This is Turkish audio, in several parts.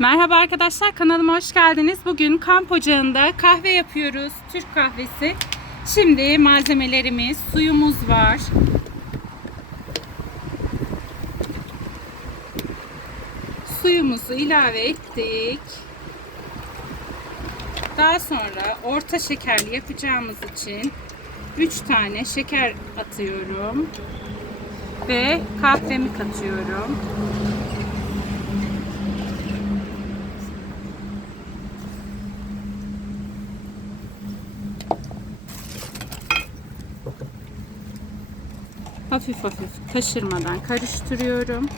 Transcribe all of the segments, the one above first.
Merhaba arkadaşlar kanalıma hoş geldiniz. Bugün kamp ocağında kahve yapıyoruz. Türk kahvesi. Şimdi malzemelerimiz, suyumuz var. Suyumuzu ilave ettik. Daha sonra orta şekerli yapacağımız için 3 tane şeker atıyorum. Ve kahvemi katıyorum. Hafif hafif taşırmadan karıştırıyorum.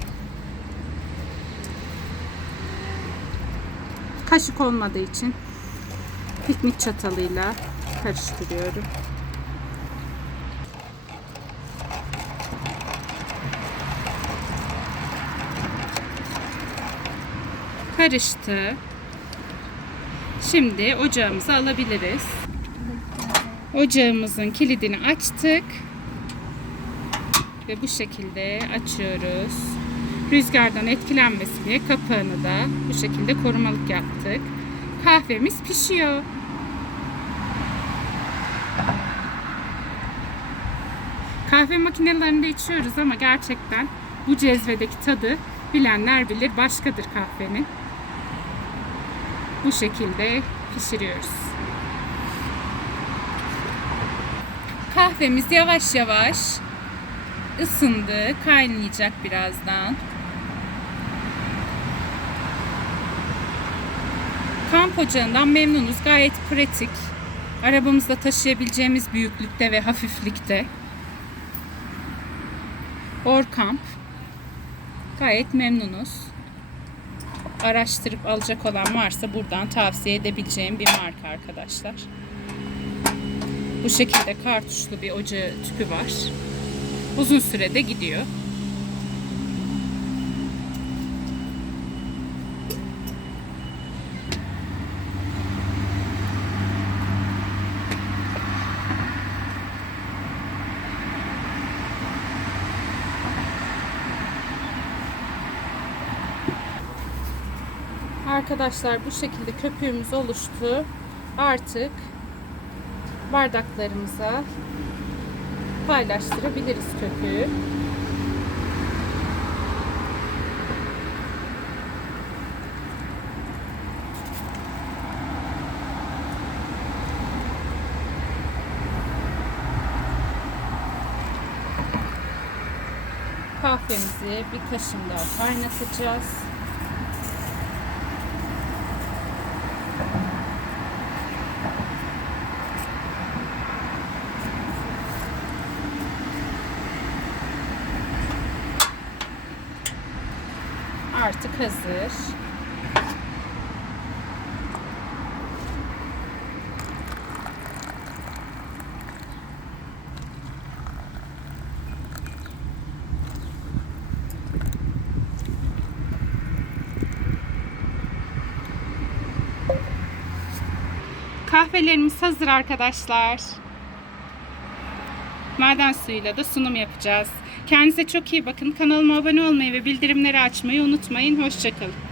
Kaşık olmadığı için piknik çatalıyla karıştırıyorum. Karıştı. Şimdi ocağımıza alabiliriz. Ocağımızın kilidini açtık ve bu şekilde açıyoruz. Rüzgardan etkilenmesin diye kapağını da bu şekilde korumalık yaptık. Kahvemiz pişiyor. Kahve makinelerinde içiyoruz ama gerçekten bu cezvedeki tadı bilenler bilir başkadır kahvenin. Bu şekilde pişiriyoruz. Kahvemiz yavaş yavaş ısındı. Kaynayacak birazdan. Kamp ocağından memnunuz. Gayet pratik. Arabamızda taşıyabileceğimiz büyüklükte ve hafiflikte. Orkamp. Gayet memnunuz. Araştırıp alacak olan varsa buradan tavsiye edebileceğim bir marka arkadaşlar. Bu şekilde kartuşlu bir ocağı tüpü var uzun sürede gidiyor. Arkadaşlar bu şekilde köpüğümüz oluştu. Artık bardaklarımıza paylaştırabiliriz köpüğü. Kahvemizi bir kaşım daha kaynatacağız. Artık hazır. Kahvelerimiz hazır arkadaşlar. Maden suyuyla da sunum yapacağız. Kendinize çok iyi bakın. Kanalıma abone olmayı ve bildirimleri açmayı unutmayın. Hoşçakalın.